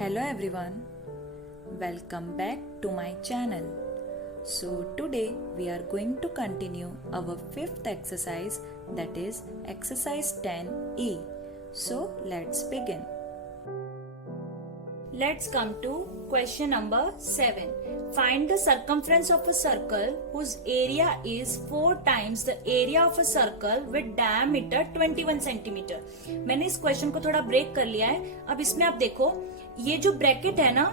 Hello everyone, welcome back to my channel. So today we are going to continue our fifth exercise, that is exercise 10E. So let's begin. Let's come to question number 7. Find the circumference of a circle whose area is 4 times the area of a circle with diameter 21 centimetre. मैंने इस question को थोड़ा break कर लिया है. अब इसमें आप देखो, ये जो ब्रैकेट है ना,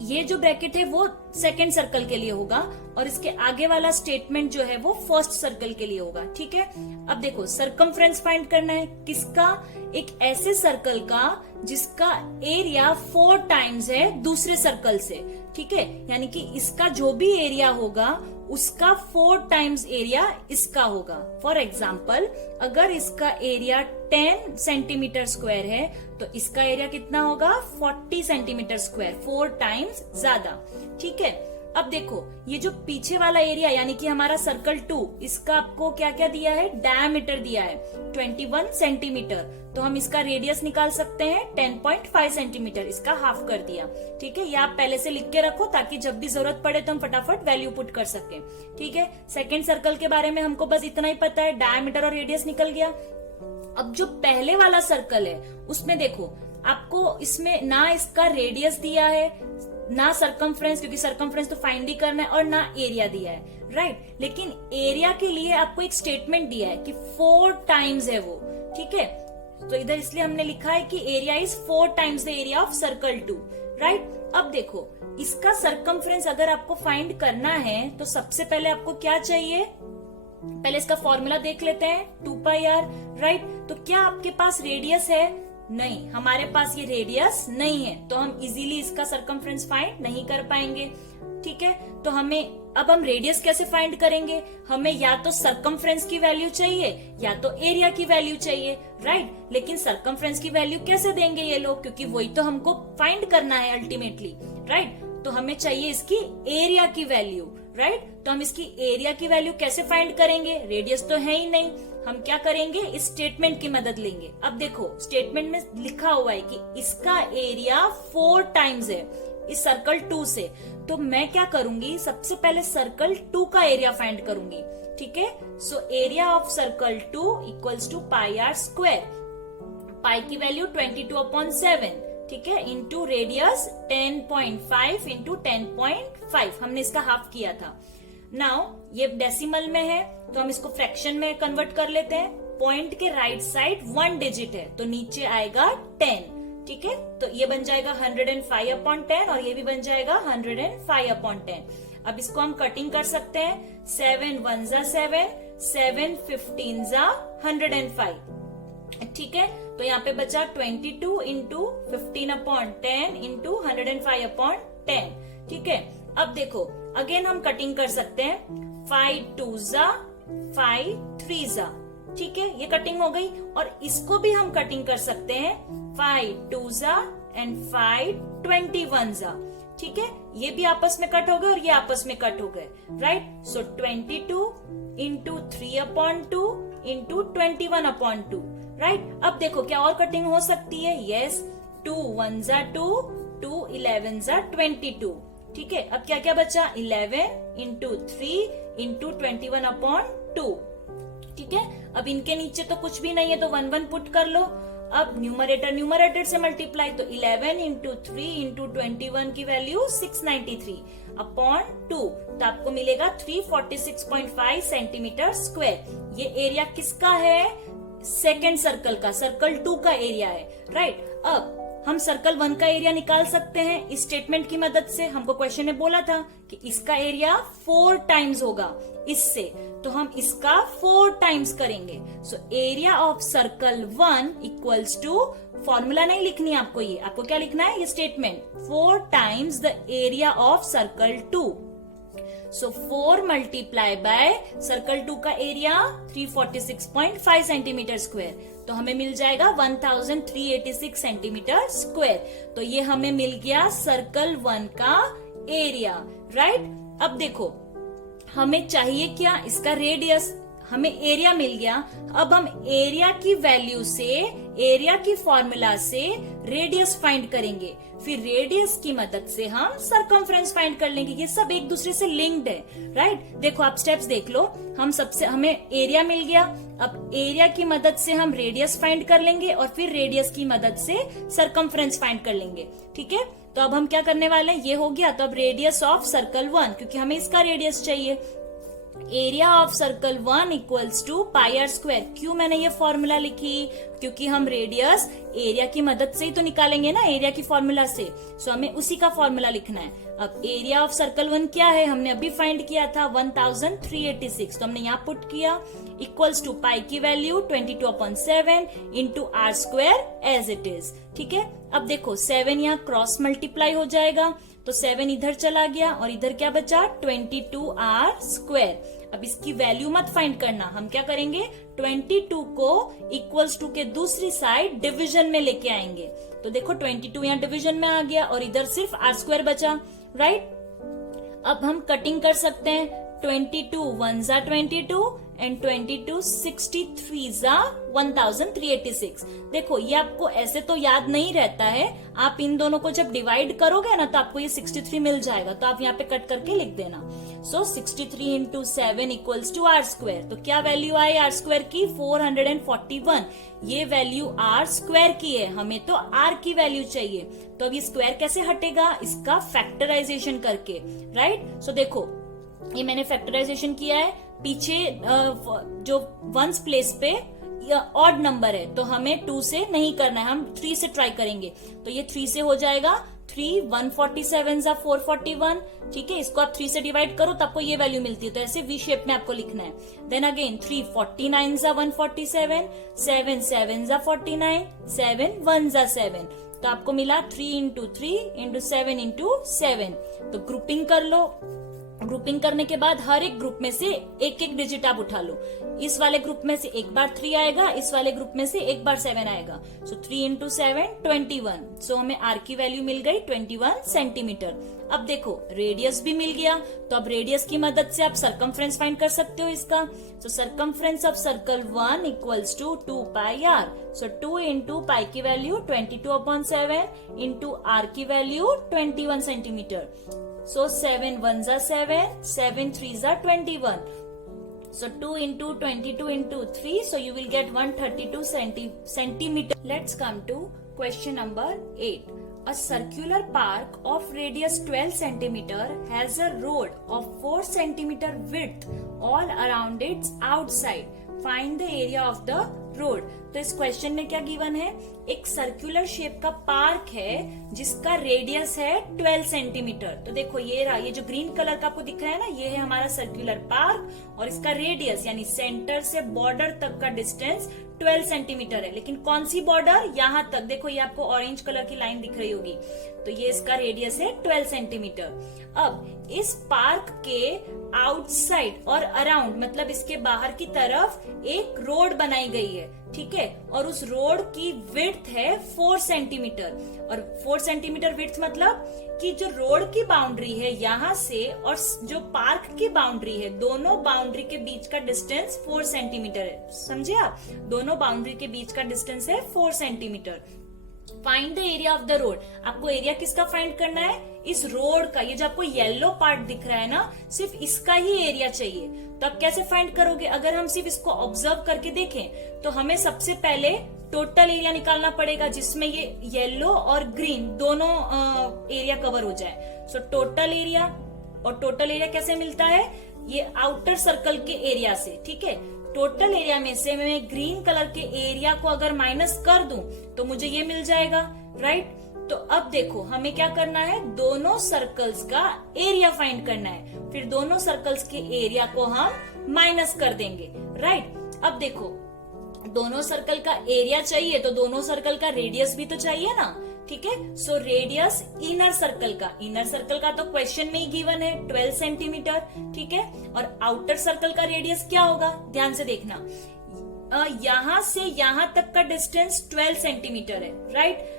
ये जो ब्रैकेट है वो सेकेंड सर्कल के लिए होगा और इसके आगे वाला स्टेटमेंट जो है वो फर्स्ट सर्कल के लिए होगा. ठीक है, अब देखो सरकमफ्रेंस फाइंड करना है किसका, एक ऐसे सर्कल का जिसका एरिया 4 टाइम्स है दूसरे सर्कल से. ठीक है, यानी कि इसका जो भी एरिया होगा उसका 4 टाइम्स एरिया इसका होगा. फॉर एग्जाम्पल, अगर इसका एरिया 10 सेंटीमीटर स्क्वायर है तो इसका एरिया कितना होगा, 40 सेंटीमीटर स्क्वायर, 4 टाइम्स ज्यादा. ठीक है, अब देखो ये जो पीछे वाला एरिया यानी कि हमारा सर्कल 2, इसका आपको क्या क्या दिया है, डायमीटर दिया है 21 सेंटीमीटर. तो हम इसका रेडियस निकाल सकते हैं 10.5 सेंटीमीटर, इसका हाफ कर दिया. ठीक है, ये आप पहले से लिख के रखो ताकि जब भी जरूरत पड़े तो हम फटाफट वैल्यू पुट कर सके. ठीक है, सेकेंड सर्कल के बारे में हमको बस इतना ही पता है, डायमीटर और रेडियस निकल गया. अब जो पहले वाला सर्कल है उसमें देखो आपको इसमें ना इसका रेडियस दिया है ना सरकमफ्रेंस, क्योंकि सरकमफ्रेंस तो फाइंड ही करना है, और ना एरिया दिया है. राइट, लेकिन एरिया के लिए आपको एक स्टेटमेंट दिया है कि 4 टाइम्स है वो. ठीक है, तो इधर इसलिए हमने लिखा है कि area is 4 times the area of circle 2. Right, अब देखो इसका सरकमफ्रेंस अगर आपको फाइंड करना है तो सबसे पहले आपको क्या चाहिए, पहले इसका फॉर्मूला देख लेते हैं, 2πr. राइट, तो क्या आपके पास रेडियस है, नहीं, हमारे पास ये रेडियस नहीं है, तो हम इजीली इसका सरकमफ्रेंस फाइंड नहीं कर पाएंगे. ठीक है, तो अब हम रेडियस कैसे फाइंड करेंगे, हमें या तो सरकमफ्रेंस की वैल्यू चाहिए या तो एरिया की वैल्यू चाहिए. राइट, लेकिन सरकमफ्रेंस की वैल्यू कैसे देंगे ये लोग, क्योंकि वही तो हमको फाइंड करना है अल्टीमेटली. राइट, तो हमें चाहिए इसकी एरिया की वैल्यू. राइट, तो हम इसकी एरिया की वैल्यू कैसे फाइंड करेंगे, रेडियस तो है ही नहीं, हम क्या करेंगे, इस स्टेटमेंट की मदद लेंगे. अब देखो स्टेटमेंट में लिखा हुआ है कि इसका एरिया 4 टाइम्स है इस सर्कल 2 से, तो मैं क्या करूंगी, सबसे पहले सर्कल 2 का एरिया फाइंड करूंगी. ठीक है, so area of circle 2 equals to πr square. Pi की वैल्यू 22/7, ठीक है, इंटू रेडियस 10.5 इंटू 10.5, हमने इसका हाफ किया था. नाउ ये डेसिमल में है तो हम इसको फ्रैक्शन में कन्वर्ट कर लेते हैं. पॉइंट के राइट साइड 1 डिजिट है तो नीचे आएगा 10. ठीक है, तो ये बन जाएगा 105/10 और ये भी बन जाएगा 105/10. अब इसको हम कटिंग कर सकते हैं, 7 1 जा 7, 7 15 जा 105. ठीक है, तो यहाँ पे बचा 22 इंटू 15/10 इंटू 105/10. ठीक है, अब देखो अगेन हम कटिंग कर सकते हैं, 5 2 जा 5 3 जा. ठीक है, ये कटिंग हो गई, और इसको भी हम कटिंग कर सकते हैं, 5 2 जा एंड 5 21 जा. ठीक है, ये भी आपस में कट हो गए और ये आपस में कट हो गए. राइट, सो 22 इंटू 3/2 इंटू 21/2. राइट, अब देखो क्या और कटिंग हो सकती है, यस, 2 1 जा 2, 2 11 जा 22. ठीक है, अब क्या क्या बचा, 11 इंटू 3 इंटू 21/2. ठीक है, अब इनके नीचे तो कुछ भी नहीं है तो 1 1 पुट कर लो. अब न्यूमरेटर से मल्टीप्लाई, तो 11 इंटू 3 इंटू 21 की वैल्यू 693/2, तो आपको मिलेगा 346.5 सेंटीमीटर स्क्वायर. ये एरिया किसका है, सेकेंड सर्कल का, सर्कल 2 का एरिया है. राइट, अब हम सर्कल 1 का एरिया निकाल सकते हैं इस स्टेटमेंट की मदद से. हमको क्वेश्चन में बोला था कि इसका एरिया 4 टाइम्स होगा इससे, तो हम इसका 4 टाइम्स करेंगे. So area of circle 1 equals to, formula नहीं लिखनी है आपको, ये आपको क्या लिखना है, ये statement, 4 times the area of circle 2. So 4 multiply by circle 2 का एरिया 346.5 सेंटीमीटर स्क्वायर, तो हमें मिल जाएगा 1386 सेंटीमीटर स्क्वायर. तो ये हमें मिल गया सर्कल 1 का एरिया. राइट, अब देखो हमें चाहिए क्या, इसका रेडियस. हमें एरिया मिल गया। अब हम एरिया की वैल्यू से, एरिया की फॉर्मूला से रेडियस फाइंड करेंगे, फिर रेडियस की मदद से हम सरकमफ्रेंस फाइंड कर लेंगे। ये सब एक दूसरे से लिंक्ड है, राइट। देखो आप स्टेप्स देख लो, हमें एरिया मिल गया, अब एरिया की मदद से हम रेडियस फाइंड कर लेंगे और फिर रेडियस की मदद से सरकमफ्रेंस फाइंड कर लेंगे, ठीक है। तो अब हम क्या करने वाले हैं, ये हो गया। तो अब रेडियस ऑफ सर्कल 1, क्योंकि हमें इसका रेडियस चाहिए, area of circle 1 equals to pi R square. क्यों मैंने ये फॉर्मूला लिखी, क्योंकि हम रेडियस एरिया की मदद से ही तो निकालेंगे ना, एरिया की फॉर्मूला से। सो हमें उसी का फॉर्मूला लिखना है। अब एरिया ऑफ सर्कल 1 क्या है, हमने अभी फाइंड किया था 1386, तो हमने यहाँ पुट किया, इक्वल्स टू पाई की value 22/7 into R square as it is, ठीक है। अब देखो 7 यहाँ क्रॉस मल्टीप्लाई हो जाएगा, तो 7 इधर चला गया और इधर क्या बचा 22r स्क्वायर। अब इसकी वैल्यू मत फाइंड करना, हम क्या करेंगे 22 को इक्वल्स टू के दूसरी साइड डिवीजन में लेके आएंगे। तो देखो 22 यहाँ डिवीजन में आ गया और इधर सिर्फ r स्क्वायर बचा, राइट। अब हम कटिंग कर सकते हैं, 22 1 जा 22 एंड 22 63 जा 1386। देखो ये आपको ऐसे तो याद नहीं रहता है, आप इन दोनों को जब डिवाइड करोगे ना तो आपको ये 63 मिल जाएगा, तो आप यहाँ पे कट करके लिख देना। So 63 into 7 equals to R square. तो क्या वैल्यू आई आर स्क्वायर की 441। ये वैल्यू आर स्क्वायर की है, हमें तो आर की वैल्यू चाहिए। तो अब ये स्क्वायर कैसे हटेगा, इसका फैक्टराइजेशन करके, राइट। सो देखो ये मैंने फैक्टराइजेशन किया है, पीछे जो वंस प्लेस पे ऑड नंबर है तो हमें 2 से नहीं करना है, हम 3 से ट्राई करेंगे। तो ये 3 से हो जाएगा, 3 147 जा 441, ठीक है। इसको आप 3 से डिवाइड करो तो आपको ये वैल्यू मिलती है, तो ऐसे वी शेप में आपको लिखना है। देन अगेन 3 49 जा 147, 7 7 जा 49, 7 1 जा 7, तो आपको मिला 3 इंटू 3 इंटू 7 इंटू 7। तो ग्रुपिंग कर लो, ग्रुपिंग करने के बाद हर एक ग्रुप में से एक एक डिजिट आप उठा लो। इस वाले ग्रुप में से एक बार 3 आएगा, इस वाले ग्रुप में से एक बार 7 आएगा। सो 3 इंटू 7 21। सो हमें आर की वैल्यू मिल गई 21 सेंटीमीटर। अब देखो रेडियस भी मिल गया, तो अब रेडियस की मदद से आप सरकमफ्रेंस फाइंड कर सकते हो इसका। So circumference of circle 1 equals to 2 pi R. So 2 into pi की वैल्यू 22/7 इंटू आर की वैल्यू 21 सेंटीमीटर। So 7 1 जा 7, 7 3 जा 21. So 2 into 22 into 3, so you will get 132 centimeter. Let's come to question number 8. A circular park of radius 12 centimeter has a road of 4 centimeter width all around its outside. Find the area of the road. तो इस question में क्या given है, एक circular shape का park है जिसका radius है 12 सेंटीमीटर। तो देखो ये रहा, ये जो ग्रीन कलर का आपको दिख रहा है ना, ये है हमारा सर्कुलर पार्क और इसका रेडियस यानी सेंटर से बॉर्डर तक का डिस्टेंस 12 सेंटीमीटर है। लेकिन कौन सी बॉर्डर, यहां तक देखो, ये आपको ऑरेंज कलर की लाइन दिख रही होगी, तो ये इसका रेडियस है 12 सेंटीमीटर। अब इस पार्क के आउटसाइड और अराउंड मतलब इसके बाहर की तरफ एक रोड बनाई गई है, ठीक है, और उस रोड की विड्थ है 4 सेंटीमीटर। और 4 सेंटीमीटर विड्थ मतलब कि जो रोड की बाउंड्री है यहां से और जो पार्क की बाउंड्री है, दोनों बाउंड्री के बीच का डिस्टेंस 4 सेंटीमीटर है। समझे आप, दोनों बाउंड्री के बीच का डिस्टेंस है 4 centimetre. Find the area of the road. आपको एरिया किसका फाइंड करना है, इस रोड का। ये जो आपको येलो पार्ट दिख रहा है ना, सिर्फ इसका ही एरिया चाहिए। तो आप कैसे फाइंड करोगे, अगर हम सिर्फ इसको ऑब्जर्व करके देखें तो हमें सबसे पहले टोटल एरिया निकालना पड़ेगा जिसमें ये येलो और ग्रीन दोनों एरिया कवर हो जाए। सो टोटल एरिया, और टोटल एरिया कैसे मिलता है, ये आउटर सर्कल के एरिया से, ठीक है। टोटल एरिया में से मैं ग्रीन कलर के एरिया को अगर माइनस कर दूं तो मुझे ये मिल जाएगा, राइट। तो अब देखो हमें क्या करना है, दोनों सर्कल्स का एरिया फाइंड करना है, फिर दोनों सर्कल्स के एरिया को हम माइनस कर देंगे, राइट। अब देखो दोनों सर्कल का एरिया चाहिए तो दोनों सर्कल का रेडियस भी तो चाहिए ना, ठीक है। सो रेडियस इनर सर्कल का तो क्वेश्चन में ही गिवन है 12 सेंटीमीटर, ठीक है। और आउटर सर्कल का रेडियस क्या होगा, ध्यान से देखना, यहां से यहां तक का डिस्टेंस 12 सेंटीमीटर है, राइट।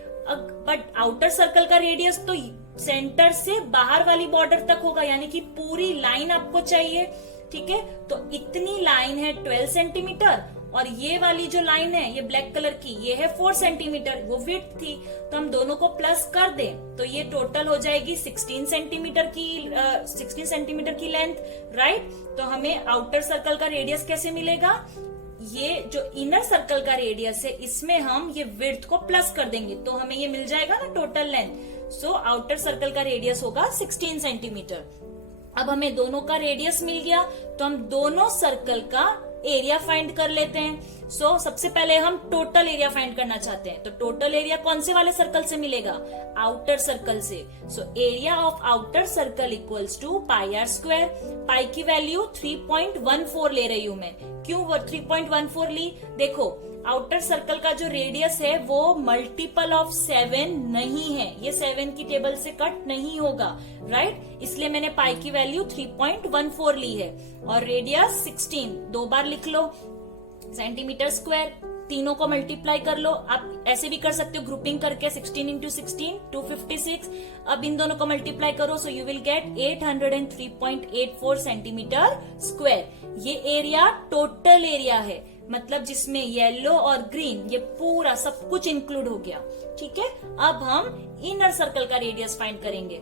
बट आउटर सर्कल का रेडियस तो सेंटर से बाहर वाली बॉर्डर तक होगा, यानी कि पूरी लाइन आपको चाहिए। ठीक है, तो इतनी लाइन है 12 सेंटीमीटर और ये वाली जो लाइन है ये ब्लैक कलर की ये है 4 सेंटीमीटर, वो विड्थ थी। तो हम दोनों को प्लस कर दें तो ये टोटल हो जाएगी 16 सेंटीमीटर की लेंथ, राइट। तो हमें आउटर सर्कल का रेडियस कैसे मिलेगा, ये जो इनर सर्कल का रेडियस है इसमें हम ये विड्थ को प्लस कर देंगे तो हमें ये मिल जाएगा ना total length. So outer circle का रेडियस होगा 16 सेंटीमीटर। अब हमें दोनों का रेडियस मिल गया तो हम दोनों सर्कल का एरिया फाइंड कर लेते हैं। सो सबसे पहले हम टोटल एरिया फाइंड करना चाहते हैं, तो टोटल एरिया कौन से वाले सर्कल से मिलेगा, आउटर सर्कल से। So area of outer circle equals to pi R square. Pi की वैल्यू 3.14 ले रही हूं मैं। क्यों 3.14 ली, देखो आउटर सर्कल का जो रेडियस है वो मल्टीपल ऑफ 7 नहीं है, ये 7 की टेबल से कट नहीं होगा, राइट। इसलिए मैंने पाई की वैल्यू 3.14 ली है और रेडियस 16 दो बार लिख लो, सेंटीमीटर स्क्वायर, तीनों को मल्टीप्लाई कर लो। आप ऐसे भी कर सकते हो ग्रुपिंग करके, 16 इंटू 16 256। अब इन दोनों को मल्टीप्लाई करो सो you will gate 803.84 centimetre square. ये एरिया टोटल एरिया है, मतलब जिसमें येलो और ग्रीन ये पूरा सब कुछ इंक्लूड हो गया, ठीक है। अब हम इनर सर्कल का रेडियस फाइंड करेंगे,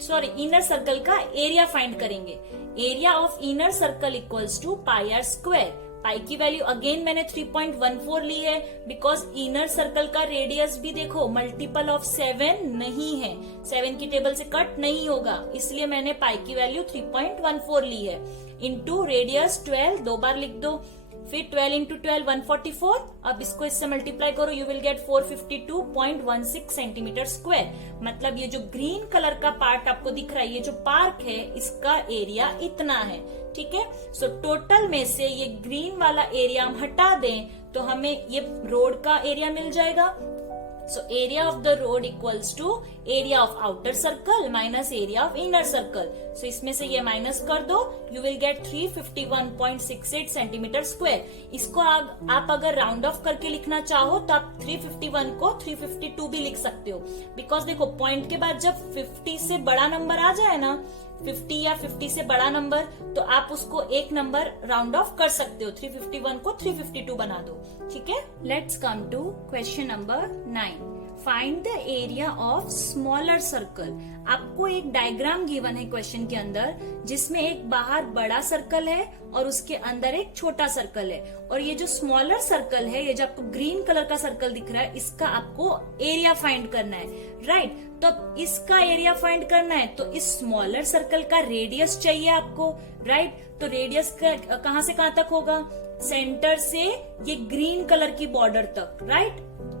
सॉरी इनर सर्कल का एरिया फाइंड करेंगे। Area of inner circle equals to pi R square. Pi की वैल्यू अगेन मैंने 3.14 ली है बिकॉज इनर सर्कल का रेडियस भी देखो मल्टीपल ऑफ 7 नहीं है, 7 की टेबल से कट नहीं होगा, इसलिए मैंने पाई की वैल्यू 3.14 ली है। इंटू रेडियस 12 दो बार लिख दो, फिर 12 इंटू 12 144। अब इसको इससे मल्टीप्लाई करो, you will gate 452.16 centimetre square. मतलब ये जो ग्रीन कलर का पार्ट आपको दिख रहा है, ये जो पार्क है इसका एरिया इतना है, ठीक है। सो टोटल में से ये ग्रीन वाला एरिया हम हटा दें तो हमें ये रोड का एरिया मिल जाएगा। So area of the road equals to area of outer circle minus area of inner circle. So इसमें से ये माइनस कर दो, you will get 351.68 centimetre square. इसको आप अगर राउंड ऑफ करके लिखना चाहो तो आप 351 को 352 भी लिख सकते हो, बिकॉज देखो पॉइंट के बाद जब 50 से बड़ा नंबर आ जाए ना, 50 या 50 से बड़ा नंबर, तो आप उसको एक नंबर राउंड ऑफ कर सकते हो, 351 को 352 बना दो, ठीक है। Let's come to question number 9। Find the area of smaller circle. आपको एक डायग्राम गिवन है क्वेश्चन के अंदर, जिसमें एक बाहर बड़ा सर्कल है और उसके अंदर एक छोटा सर्कल है, और ये जो स्मॉलर सर्कल है, ये जो आपको ग्रीन कलर का सर्कल दिख रहा है, इसका आपको एरिया फाइंड करना है, राइट। तो इसका एरिया फाइंड करना है तो इस स्मॉलर सर्कल का रेडियस चाहिए आपको, राइट। तो रेडियस कहां से कहां तक होगा, सेंटर से ये ग्रीन कलर की बॉर्डर तक, राइट,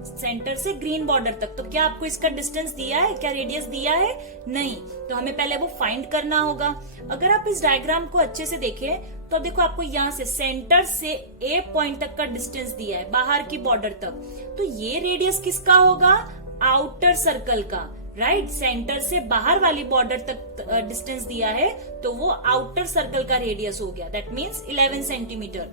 सेंटर से ग्रीन बॉर्डर तक। तो क्या आपको इसका डिस्टेंस दिया है, क्या रेडियस दिया है, नहीं, तो हमें पहले वो फाइंड करना होगा। अगर आप इस डायग्राम को अच्छे से देखें तो देखो आपको यहाँ से सेंटर से ए पॉइंट तक का डिस्टेंस दिया है, बाहर की बॉर्डर तक। तो ये रेडियस किसका होगा, आउटर सर्कल का, राइट। सेंटर से बाहर वाली बॉर्डर तक डिस्टेंस दिया है तो वो आउटर सर्कल का रेडियस हो गया, दैट मीन्स 11 सेंटीमीटर,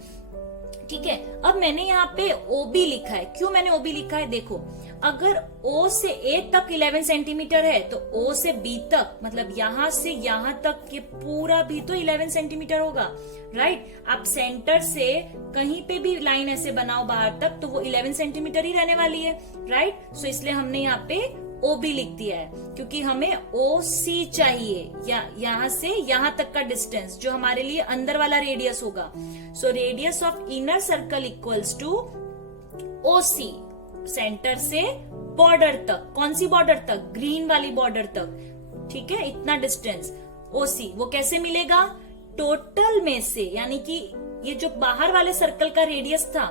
ठीक है। अब मैंने यहाँ पे OB लिखा है। क्यों मैंने OB लिखा है, देखो अगर O से A तक 11 सेंटीमीटर है तो O से B तक, मतलब यहाँ से यहाँ तक ये पूरा भी तो 11 सेंटीमीटर होगा, राइट। आप सेंटर से कहीं पे भी लाइन ऐसे बनाओ बाहर तक तो वो 11 सेंटीमीटर ही रहने वाली है, राइट। सो इसलिए हमने यहाँ पे OB लिख दिया है, क्योंकि हमें OC चाहिए, या यहाँ से यहाँ तक का डिस्टेंस जो हमारे लिए अंदर वाला रेडियस होगा। So radius of inner circle equals to OC, centre से बॉर्डर तक, कौन सी बॉर्डर तक, ग्रीन वाली बॉर्डर तक, ठीक है, इतना डिस्टेंस OC। वो कैसे मिलेगा, टोटल में से, यानी कि ये जो बाहर वाले सर्कल का रेडियस था,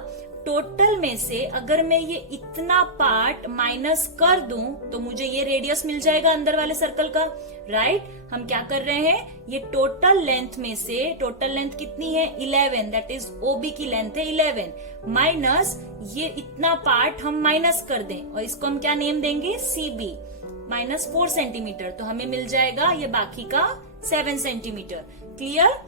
टोटल में से अगर मैं ये इतना पार्ट माइनस कर दूं तो मुझे ये रेडियस मिल जाएगा अंदर वाले सर्कल का, राइट। हम क्या कर रहे हैं, ये टोटल लेंथ में से, टोटल लेंथ कितनी है 11, दैट इज OB की लेंथ है 11, माइनस ये इतना पार्ट हम माइनस कर दें और इसको हम क्या नेम देंगे, CB, माइनस 4 सेंटीमीटर। तो हमें मिल जाएगा ये बाकी का 7 centimetre, clear.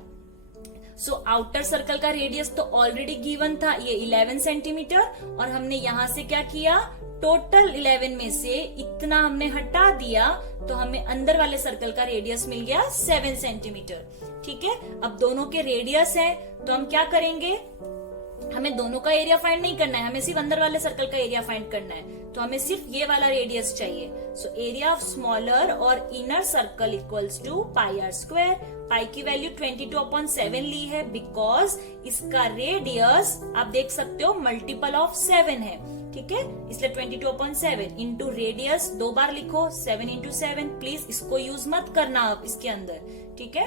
So outer circle का रेडियस तो ऑलरेडी गिवन था, ये 11 सेंटीमीटर, और हमने यहाँ से क्या किया, टोटल 11 में से इतना हमने हटा दिया, तो हमें अंदर वाले सर्कल का रेडियस मिल गया 7 सेंटीमीटर। ठीक है, अब दोनों के रेडियस है तो हम क्या करेंगे, हमें दोनों का एरिया फाइंड नहीं करना है, हमें सिर्फ अंदर वाले सर्कल का एरिया फाइंड करना है, तो हमें सिर्फ ये वाला रेडियस चाहिए। सो एरिया ऑफ स्मॉलर और inner circle equals to pi R square. Pi की वैल्यू 22/7 ली है बिकॉज इसका रेडियस आप देख सकते हो मल्टीपल ऑफ 7 है। ठीक है, इसलिए 22/7 इंटू रेडियस 2 बार लिखो, 7 into 7। प्लीज इसको यूज मत करना अब इसके अंदर। ठीक है,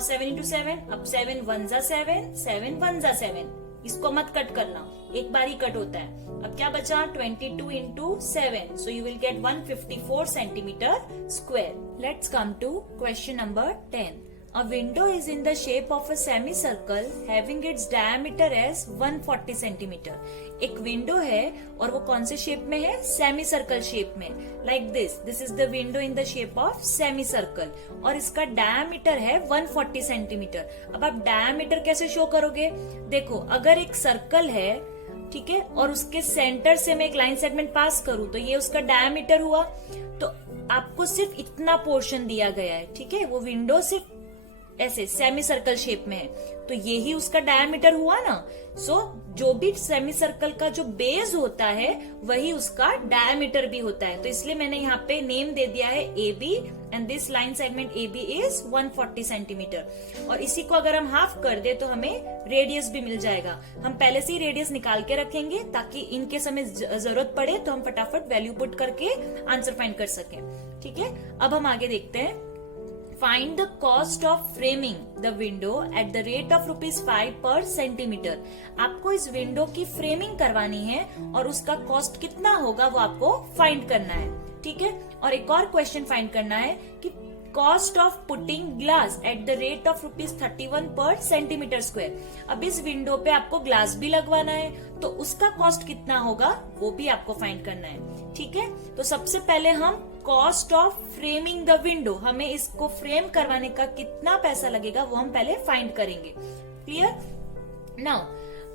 7 into 7, अब 7 1 जा 7, 7 1 जा 7, इसको मत कट करना, एक बार ही कट होता है। अब क्या बचा, 22 into 7, so you will get 154 centimeter square. Let's come to question number 10. A window is in the shape of a semicircle having its diameter as 140 centimeter. एक विंडो है और वो कौन से शेप में है, सेमी सर्कल शेप में, like this is the window in the shape of semi circle, और इसका डायमीटर है 140 सेंटीमीटर। अब आप डायमीटर कैसे शो करोगे, देखो अगर एक सर्कल है, ठीक है, और उसके सेंटर से मैं एक लाइन सेगमेंट पास करूं तो ये उसका डायमीटर हुआ, तो आपको सिर्फ इतना पोर्शन दिया गया है। ठीक है, वो विंडो सिर्फ ऐसे सेमी सर्कल शेप में है, तो यही उसका डायमीटर हुआ ना। सो जो भी सेमी सर्कल का जो बेस होता है वही उसका डायमीटर भी होता है, तो इसलिए मैंने यहाँ पे नेम दे दिया है AB, and this line segment AB is 140 centimetre. और इसी को अगर हम हाफ कर दे तो हमें रेडियस भी मिल जाएगा। हम पहले से ही रेडियस निकाल के रखेंगे ताकि इनके समय जरूरत पड़े तो हम फटाफट वैल्यू पुट करके आंसर फाइंड कर सकें। ठीक है, अब हम आगे देखते हैं। Find the cost of framing the window at the rate of ₹5 per centimeter. आपको इस विंडो की फ्रेमिंग करवानी है और उसका कॉस्ट कितना होगा वो आपको फाइंड करना है। ठीक है, और एक और क्वेश्चन फाइंड करना है कि cost of putting glass at the rate of ₹31 पर सेंटीमीटर स्क्वायर। अब इस विंडो पे आपको ग्लास भी लगवाना है तो उसका कॉस्ट कितना होगा वो भी आपको फाइंड करना है। ठीक है, तो सबसे पहले हम cost of framing the window, हमें इसको फ्रेम करवाने का कितना पैसा लगेगा वो हम पहले फाइंड करेंगे। क्लियर? नाउ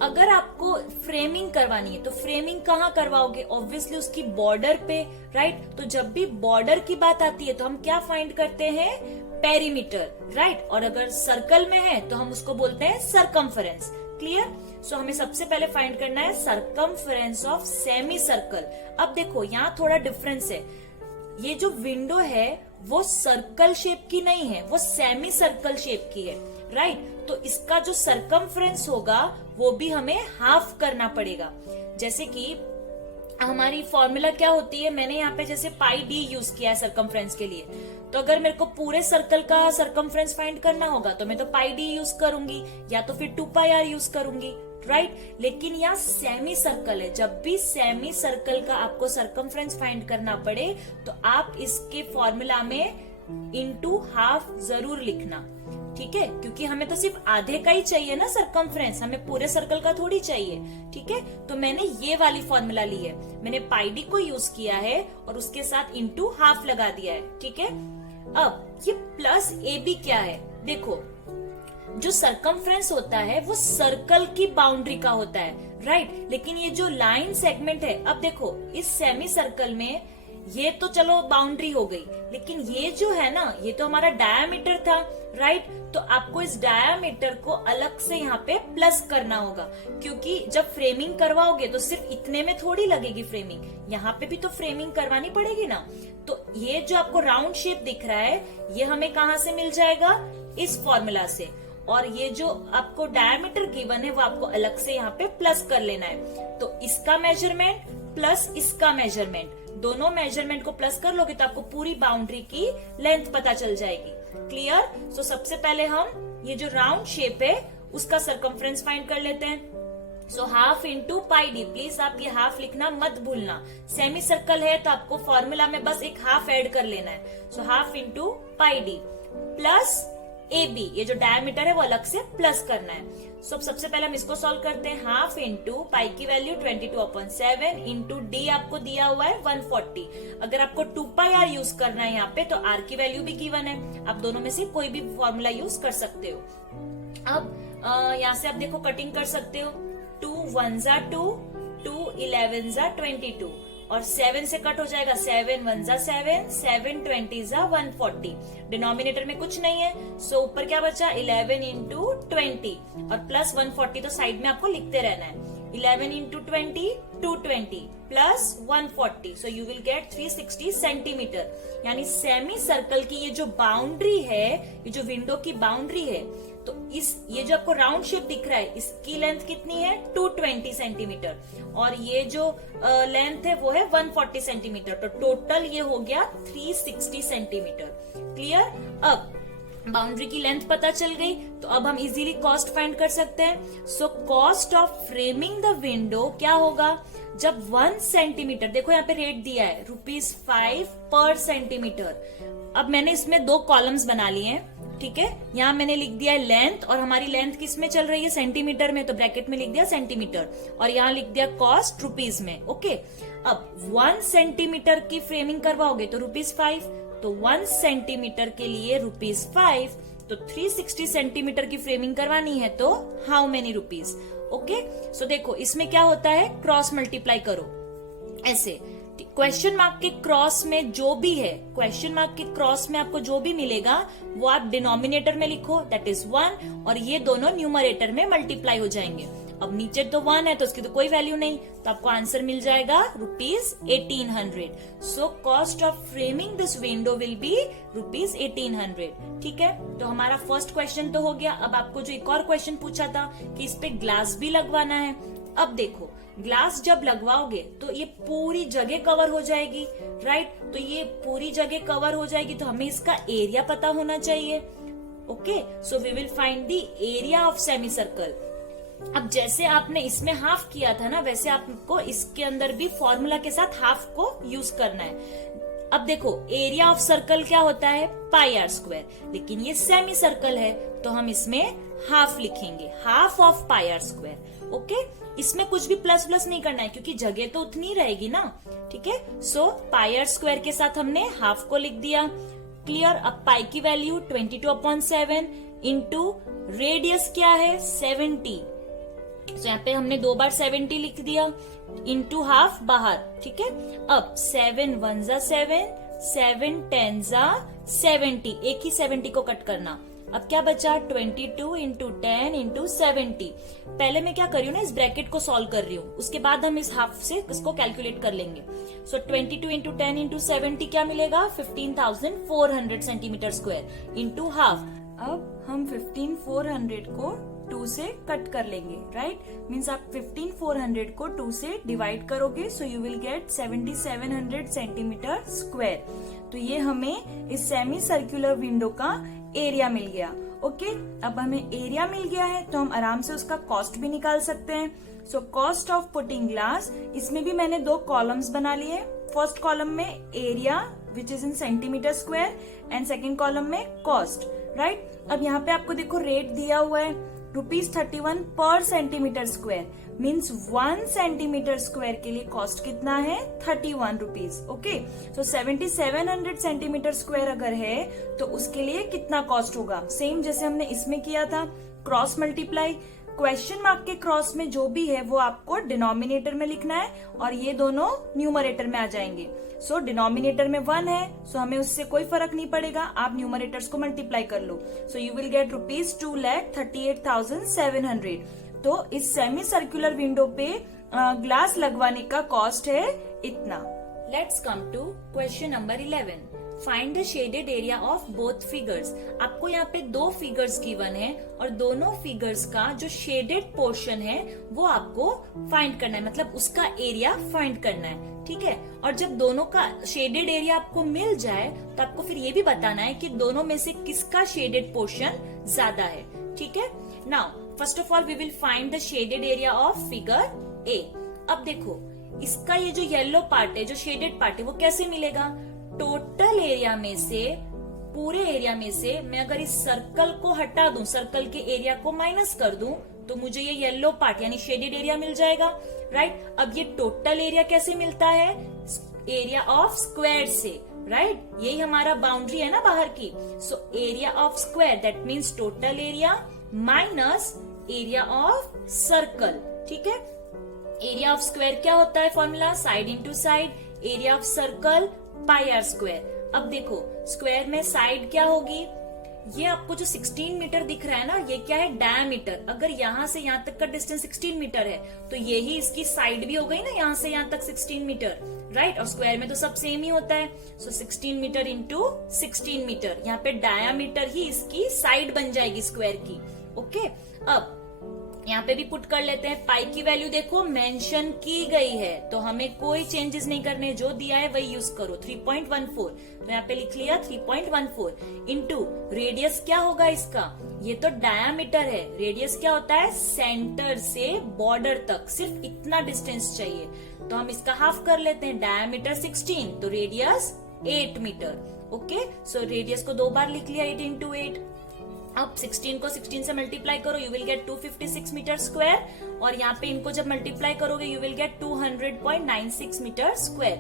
अगर आपको फ्रेमिंग करवानी है तो फ्रेमिंग कहाँ करवाओगे, ऑब्वियसली उसकी बॉर्डर पे, राइट। तो जब भी बॉर्डर की बात आती है तो हम क्या फाइंड करते हैं, पेरीमीटर, राइट। और अगर सर्कल में है तो हम उसको बोलते हैं सरकमफरेंस। क्लियर? सो हमें सबसे पहले फाइंड करना है सरकमफरेंस ऑफ सेमी सर्कल। अब देखो यहाँ थोड़ा डिफरेंस है, ये जो विंडो है वो सर्कल शेप की नहीं है, वो सेमी सर्कल शेप की है, राइट। तो इसका जो सरकमफ्रेंस होगा वो भी हमें हाफ करना पड़ेगा। जैसे कि हमारी फॉर्मूला क्या होती है, मैंने यहाँ पे जैसे पाई डी यूज किया है सरकमफ्रेंस के लिए, तो अगर मेरे को पूरे सर्कल का सरकमफ्रेंस फाइंड करना होगा तो मैं तो पाई डी यूज करूंगी या तो फिर 2πr यूज करूंगी, राइट। लेकिन यहाँ सेमी सर्कल है, जब भी सेमी सर्कल का आपको सरकमफ्रेंस फाइंड करना पड़े तो आप इसके फॉर्मूला में इंटू हाफ जरूर लिखना। ठीक है, क्योंकि हमें तो सिर्फ आधे का ही चाहिए ना सरकमफ्रेंस, हमें पूरे सर्कल का थोड़ी चाहिए। ठीक है, तो मैंने ये वाली फॉर्मूला ली है, मैंने पाई डी को यूज किया है और उसके साथ इंटू हाफ लगा दिया है। ठीक है, अब ये प्लस AB क्या है, देखो जो सरकमफ्रेंस होता है वो सर्कल की बाउंड्री का होता है, राइट। लेकिन ये जो लाइन सेगमेंट है, अब देखो इस सेमी सर्कल में ये तो चलो बाउंड्री हो गई, लेकिन ये जो है ना ये तो हमारा डायामीटर था, राइट। तो आपको इस डायामीटर को अलग से यहाँ पे प्लस करना होगा, क्योंकि जब फ्रेमिंग करवाओगे तो सिर्फ इतने में थोड़ी लगेगी फ्रेमिंग, यहाँ पे भी तो फ्रेमिंग करवानी पड़ेगी ना। तो ये जो आपको राउंड शेप दिख रहा है ये हमें कहाँ से मिल जाएगा, इस फॉर्मूला से। और ये जो आपको डायमीटर गिवन है वो आपको अलग से यहाँ पे प्लस कर लेना है। तो इसका मेजरमेंट प्लस इसका मेजरमेंट, दोनों मेजरमेंट को प्लस कर लोगे तो आपको पूरी बाउंड्री की लेंथ पता चल जाएगी। क्लियर? सो सबसे पहले हम ये जो राउंड शेप है उसका सरकमफ्रेंस फाइंड कर लेते हैं। So half into pi D, please आप ये हाफ लिखना मत भूलना, सेमी सर्कल है तो आपको फॉर्मूला में बस एक हाफ ऐड कर लेना है। So half into pi D plus AB, ये जो डायमीटर है वो अलग से प्लस करना है। सो सबसे पहले हम इसको सॉल्व करते हैं, हाफ इंटू पाई की वैल्यू 22/7 इंटू डी आपको दिया हुआ है 140। अगर आपको 2πr यूज करना है यहाँ पे तो r की वैल्यू भी गिवन है, आप दोनों में से कोई भी फॉर्मूला यूज कर सकते हो। अब यहाँ से आप देखो कटिंग कर सकते हो, 2 1 जा 2, 2 11 जा 22 और 7 से कट हो जाएगा, 7 1 जा 7, 7 20 जा 140। डिनोमिनेटर में कुछ नहीं है, सो ऊपर क्या बचा 11 इंटू 20 और प्लस 140 तो साइड में आपको लिखते रहना है। 11 into 20 220 plus 140, so you will gate 360 centimetre. यानी सेमी सर्कल की ये जो बाउंड्री है, ये जो विंडो की बाउंड्री है, तो ये जो आपको राउंड शेप दिख रहा है इसकी लेंथ कितनी है 220 सेंटीमीटर और ये जो लेंथ है वो है 140 सेंटीमीटर। तो टोटल ये हो गया 360 सेंटीमीटर। क्लियर? अब बाउंड्री की लेंथ पता चल गई तो अब हम इजीली कॉस्ट फाइंड कर सकते हैं। So cost of framing the window क्या होगा, जब 1 सेंटीमीटर, देखो यहाँ पे रेट दिया है ₹5 पर सेंटीमीटर। अब मैंने इसमें 2 कॉलम्स बना लिए हैं, ठीक है। यहाँ मैंने लिख दिया है लेंथ और हमारी लेंथ किस में चल रही है सेंटीमीटर में, तो ब्रैकेट में लिख दिया सेंटीमीटर और यहाँ लिख दिया कॉस्ट रुपीज में। ओके, अब 1 सेंटीमीटर की फ्रेमिंग करवाओगे तो ₹5, तो 1 सेंटीमीटर के लिए ₹5, तो 360 सेंटीमीटर की फ्रेमिंग करवानी है तो हाउ मेनी रुपीज। ओके, सो देखो इसमें क्या होता है, क्रॉस मल्टीप्लाई करो ऐसे। क्वेश्चन मार्क के क्रॉस में जो भी है, क्वेश्चन मार्क के क्रॉस में आपको जो भी मिलेगा वो आप डिनोमिनेटर में लिखो, दैट इज 1, और ये दोनों न्यूमरेटर में मल्टीप्लाई हो जाएंगे। अब नीचे तो 1 है तो उसकी तो कोई वैल्यू नहीं, तो आपको आंसर मिल जाएगा ₹1800। So cost of framing this window will be ₹1800। ठीक है, तो हमारा फर्स्ट क्वेश्चन तो हो गया। अब आपको जो एक और क्वेश्चन पूछा था कि इस पे ग्लास भी लगवाना है। अब देखो ग्लास जब लगवाओगे तो ये पूरी जगह कवर हो जाएगी, राइट? तो ये पूरी जगह कवर हो जाएगी तो हमें इसका एरिया पता होना चाहिए। Okay, so we will find the area of semicircle. अब जैसे आपने इसमें हाफ किया था ना, वैसे आपको इसके अंदर भी फॉर्मूला के साथ हाफ को यूज करना है। अब देखो एरिया ऑफ सर्कल क्या होता है πr², लेकिन ये सेमी सर्कल है तो हम इसमें हाफ लिखेंगे, हाफ ऑफ πr²। ओके, इसमें कुछ भी प्लस प्लस नहीं करना है क्योंकि जगह तो उतनी रहेगी ना। ठीक है, सो πr² के साथ हमने हाफ को लिख दिया। क्लियर? अब पाई की वैल्यू 22/7 इंटू रेडियस क्या है 70, तो यहाँ पे हमने 2 बार 70 लिख दिया, इंटू हाफ बाहर। ठीक है, अब 7 1 जा 7, 7 10 जा 70, एक ही 70 को कट करना। अब क्या बचा 22 इंटू 10 इंटू 70। पहले मैं क्या कर रही हूँ ना, इस ब्रैकेट को सॉल्व कर रही हूँ, उसके बाद हम इस हाफ से इसको कैलकुलेट कर लेंगे। सो 22 इंटू 10 इंटू 70 क्या मिलेगा 15,400 सेंटीमीटर स्क्वायर इंटू हाफ। अब हम 15,400 को 2 से कट कर लेंगे, राइट? मीन्स आप 15,400 को 2 से डिवाइड करोगे, सो you will gate 7,700 centimetre square. तो ये हमें इस सेमी सर्कुलर विंडो का एरिया मिल गया। ओके, अब हमें एरिया मिल गया है तो हम आराम से उसका कॉस्ट भी निकाल सकते हैं। So cost of putting glass, इसमें भी मैंने 2 कॉलम्स बना लिए। फर्स्ट कॉलम में area which is in centimetre square and second column में कॉस्ट, राइट? अब यहाँ पे आपको देखो रेट दिया हुआ है ₹31 पर centimetre square, means 1 centimetre square के लिए कॉस्ट कितना है 31 रुपीज। ओके, सो 7,700 सेंटीमीटर स्क्वायर अगर है तो उसके लिए कितना कॉस्ट होगा, सेम जैसे हमने इसमें किया था, क्रॉस मल्टीप्लाई। क्वेश्चन मार्क के क्रॉस में जो भी है वो आपको डिनोमिनेटर में लिखना है और ये दोनों न्यूमरेटर में आ जाएंगे। सो डिनोमिनेटर में 1 है, सो हमें उससे कोई फर्क नहीं पड़ेगा, आप न्यूमरेटर्स को मल्टीप्लाई कर लो। So you will get ₹2,38,700। तो इस सेमी सर्कुलर विंडो पे ग्लास लगवाने का कॉस्ट है इतना। Let's come to question number 11। Find the shaded area of both figures. आपको यहाँ पे 2 फिगर्स गिवन है और दोनों फिगर्स का जो शेडेड पोर्शन है वो आपको फाइंड करना है, मतलब उसका एरिया फाइंड करना है। ठीक है, और जब दोनों का शेडेड एरिया आपको मिल जाए तो आपको फिर ये भी बताना है कि दोनों में से किसका शेडेड पोर्शन ज्यादा है। ठीक है, now first of all we will find the shaded area of figure A. अब देखो इसका ये जो येलो पार्ट है, जो शेडेड पार्ट है, वो कैसे मिलेगा? टोटल एरिया में से, पूरे एरिया में से मैं अगर इस सर्कल को हटा दूं, सर्कल के एरिया को माइनस कर दूं, तो मुझे ये येलो पार्ट यानी शेडेड एरिया मिल जाएगा, राइट? अब ये टोटल एरिया कैसे मिलता है? एरिया ऑफ स्क्वायर से, राइट? यही हमारा बाउंड्री है ना बाहर की। So area of square that means total area minus area of circle, ठीक है। एरिया ऑफ स्क्वायर क्या होता है formula, side into side, area of circle pi R square. अब देखो स्क्वायर में साइड क्या होगी, ये आपको जो 16 मीटर दिख रहा है ना, ये क्या है, डायमीटर। अगर यहाँ से यहाँ तक का डिस्टेंस 16 मीटर है तो यही इसकी साइड भी हो गई ना, यहाँ से यहाँ तक 16 मीटर, राइट। और स्क्वायर में तो सब सेम ही होता है, सो 16 मीटर इंटू 16 मीटर, यहाँ पे डायामीटर ही इसकी साइड बन जाएगी स्क्वायर की, ओके। अब यहाँ पे भी पुट कर लेते हैं, पाई की वैल्यू देखो मेंशन की गई है तो हमें कोई चेंजेस नहीं करने, जो दिया है वही यूज करो, 3.14, तो यहाँ पे लिख लिया 3.14 इंटू रेडियस क्या होगा इसका, ये तो डायामीटर है, रेडियस क्या होता है, सेंटर से बॉर्डर तक सिर्फ इतना डिस्टेंस चाहिए, तो हम इसका हाफ कर लेते हैं, डायामीटर 16 तो radius 8 meter, okay. So radius को 2 बार लिख लिया, 8 इंटू 8। अब 16 को 16 से मल्टीप्लाई करो, you will get 256 meter square, और यहाँ पे इनको जब मल्टीप्लाई करोगे you will get 200.96 meter square.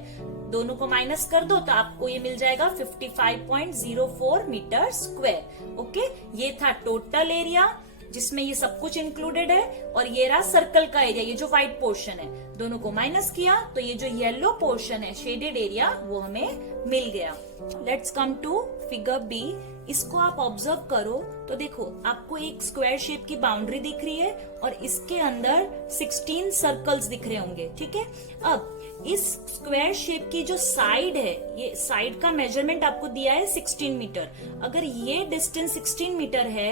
दोनों को माइनस कर दो तो आपको ये मिल जाएगा 55.04 मीटर स्क्वायर, ओके। ये था टोटल एरिया जिसमें ये सब कुछ इंक्लूडेड है, और ये रहा सर्कल का एरिया, ये जो व्हाइट पोर्शन है, दोनों को माइनस किया तो ये जो येलो पोर्शन है शेडेड एरिया वो हमें मिल गया। Let's come to figure B. इसको आप ऑब्जर्व करो तो देखो आपको एक स्क्वायर शेप की बाउंड्री दिख रही है और इसके अंदर 16 सर्कल्स दिख रहे होंगे, ठीक है। अब इस स्क्वायर शेप की जो साइड है, ये साइड का मेजरमेंट आपको दिया है 16 मीटर। अगर ये डिस्टेंस 16 मीटर है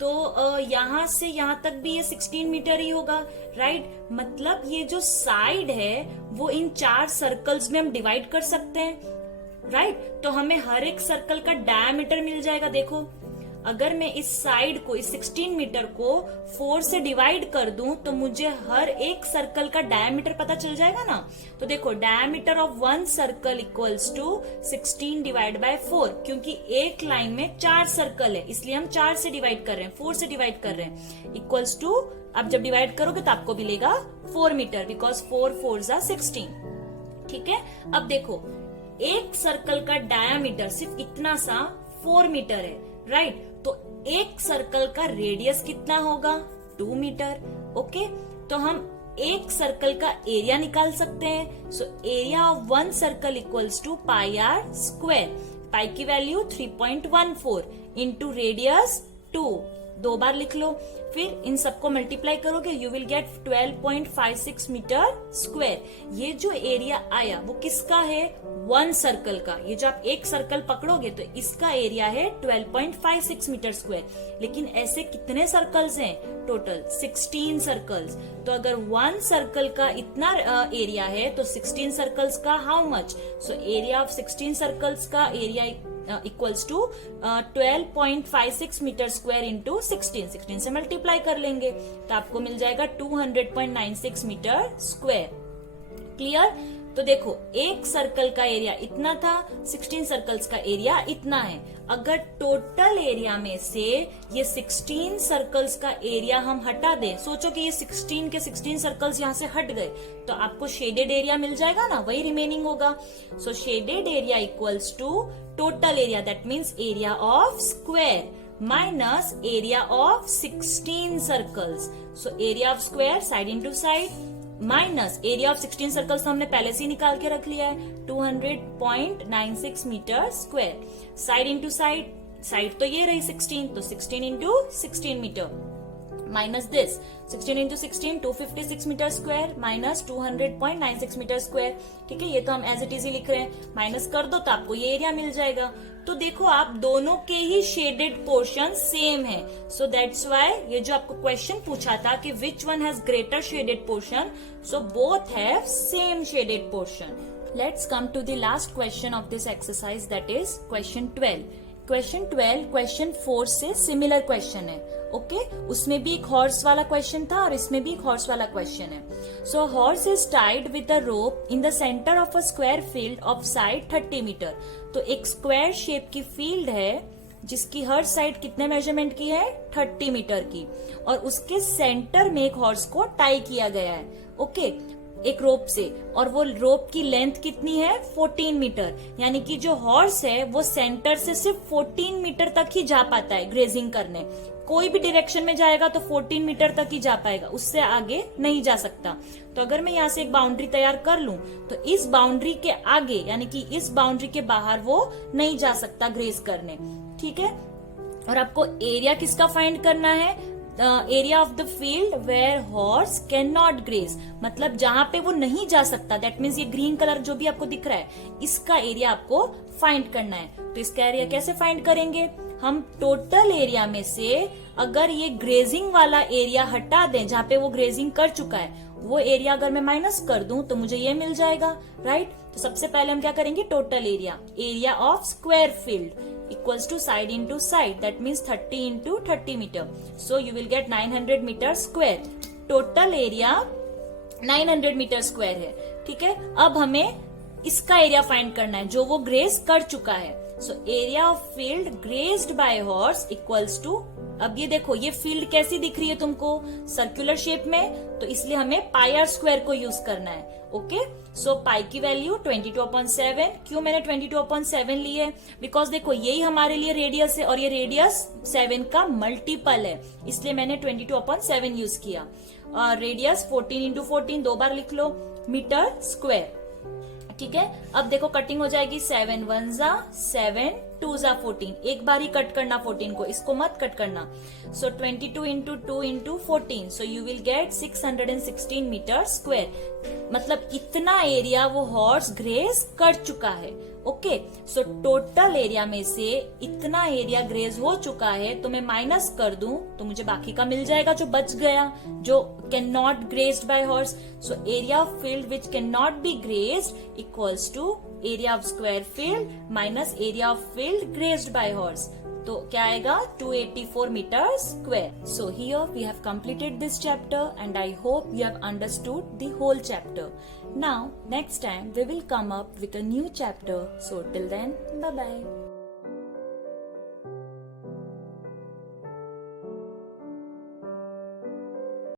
तो यहाँ से यहाँ तक भी ये 16 मीटर ही होगा, राइट। मतलब ये जो साइड है वो इन 4 सर्कल्स में हम डिवाइड कर सकते हैं, राइट। तो हमें हर एक सर्कल का डायमीटर मिल जाएगा। देखो अगर मैं इस साइड को, इस 16 मीटर को 4 से डिवाइड कर दूं तो मुझे हर एक सर्कल का डायमीटर पता चल जाएगा ना। तो देखो diameter of 1 circle equals to 16 divide by 4, क्योंकि एक लाइन में 4 सर्कल है इसलिए हम 4 से डिवाइड कर रहे हैं, 4 से डिवाइड कर रहे हैं, इक्वल्स टू, अब जब डिवाइड करोगे तो आपको मिलेगा 4 मीटर, बिकॉज 4 4 16, ठीक है। अब देखो एक सर्कल का डायामीटर सिर्फ इतना सा 4 मीटर है, राइट। तो एक सर्कल का रेडियस कितना होगा, 2 मीटर, ओके। तो हम एक सर्कल का एरिया निकाल सकते हैं। So area of 1 circle equals to pi R square, pi की वैल्यू 3.14 इंटू रेडियस 2, 2 बार लिख लो, फिर इन सबको मल्टीप्लाई करोगे you will get 12.56 metre square. ये जो एरिया आया वो किसका है, 1 सर्कल का। ये जो आप एक सर्कल पकड़ोगे तो इसका एरिया है 12.56 मीटर स्क्वायर। लेकिन ऐसे कितने सर्कल्स हैं, टोटल 16 सर्कल्स। तो अगर 1 सर्कल का इतना एरिया है तो 16 सर्कल्स का how much, so area of 16 circles का area equals to 12.56 metre square into 16 से मल्टीप्लाई कर लेंगे तो आपको मिल जाएगा 200.96 मीटर स्क्वायर। क्लियर। तो देखो एक सर्कल का एरिया इतना था, 16 सर्कल्स का एरिया इतना है। अगर टोटल एरिया में से ये 16 सर्कल्स का एरिया हम हटा दें, सोचो कि ये 16 के 16 सर्कल्स यहाँ से हट गए तो आपको शेडेड एरिया मिल जाएगा ना, वही रिमेनिंग होगा। So shaded area equals to total area, that means area of square minus area of 16 circles. So area of square side into side minus area of 16 circles तो हमने पहले से ही निकाल के रख लिया है, 200.96 meter square. Side into side, side तो ये रही 16, तो 16 into 16 meter minus this 16 into 16 256 meter square minus 200.96 meter square. ठीक है, ये तो हम एज इट इज ही लिख रहे हैं, माइनस कर दो तो आपको ये एरिया मिल जाएगा। तो देखो आप दोनों के ही शेडेड पोर्शन सेम है, सो दैट्स व्हाई ये जो आपको क्वेश्चन पूछा था कि which one has greater shaded portion, so both have same shaded portion. Let's come to the last question of this exercise, that is question 12। Question 12 question 4 से similar question है, okay उसमें भी एक हॉर्स वाला question था और इसमें भी एक हॉर्स वाला क्वेश्चन है। So horse is tied with a rope in the centre of a square field of side 30 metre. तो एक स्क्वायर शेप की फील्ड है जिसकी हर साइड कितने मेजरमेंट की है, 30 मीटर की, और उसके सेंटर में एक हॉर्स को टाई किया गया है। ओके एक रोप से, और वो रोप की लेंथ कितनी है 14 मीटर, यानी कि जो हॉर्स है वो सेंटर से सिर्फ 14 मीटर तक ही जा पाता है ग्रेजिंग करने। कोई भी डायरेक्शन में जाएगा तो 14 मीटर तक ही जा पाएगा, उससे आगे नहीं जा सकता। तो अगर मैं यहाँ से एक बाउंड्री तैयार कर लूं तो इस बाउंड्री के आगे यानी कि इस बाउंड्री के बाहर वो नहीं जा सकता ग्रेज करने, ठीक है। और आपको एरिया किसका फाइंड करना है, area of the field where horse can not graze, मतलब जहां पे वो नहीं जा सकता, दैट मीन्स ये ग्रीन कलर जो भी आपको दिख रहा है इसका एरिया आपको फाइंड करना है। तो इसका एरिया कैसे फाइंड करेंगे, हम टोटल एरिया में से अगर ये ग्रेजिंग वाला एरिया हटा दें जहां पे वो ग्रेजिंग कर चुका है, वो एरिया अगर मैं माइनस कर दूं तो मुझे ये मिल जाएगा, राइट। तो सबसे पहले हम क्या करेंगे, total area of square field equals to side into side, that means 30 into 30 meter, so you will get 900 meter square। Total area 900 meter square है, ठीक है। अब हमें इसका एरिया फाइंड करना है जो वो ग्रेज कर चुका है। So area of field grazed by horse equals to, अब ये देखो ये फील्ड कैसी दिख रही है तुमको, सर्कुलर शेप में, तो इसलिए हमें पाई आर स्क्वायर को यूज करना है, ओके। सो पाई की वैल्यू 22/7, क्यों मैंने 22/7 ली है, बिकॉज देखो यही हमारे लिए रेडियस है और ये रेडियस 7 का मल्टीपल है, इसलिए मैंने 22/7 यूज किया। और रेडियस 14 इंटू 14 दो बार लिख लो, मीटर स्क्वायर, ठीक है। अब देखो कटिंग हो जाएगी, 7 1 जा 7, 2 जा 14, एक बार ही कट करना 14 को, इसको मत कट करना। So 22 into 2 into 14, so you will get 616 meter square, मतलब इतना एरिया वो हॉर्स ग्रेज कर चुका है, ओके। सो टोटल एरिया में से इतना एरिया ग्रेज हो चुका है, तो मैं माइनस कर दूं तो मुझे बाकी का मिल जाएगा जो बच गया, जो can not grazed by horse. So area of field which can not be grazed equals to area of square field minus area of field grazed by horse, तो क्या आएगा 284 meter square. So here we have completed this chapter and I hope you have understood the whole chapter. Now next time we will come up with a new chapter. So till then, bye bye.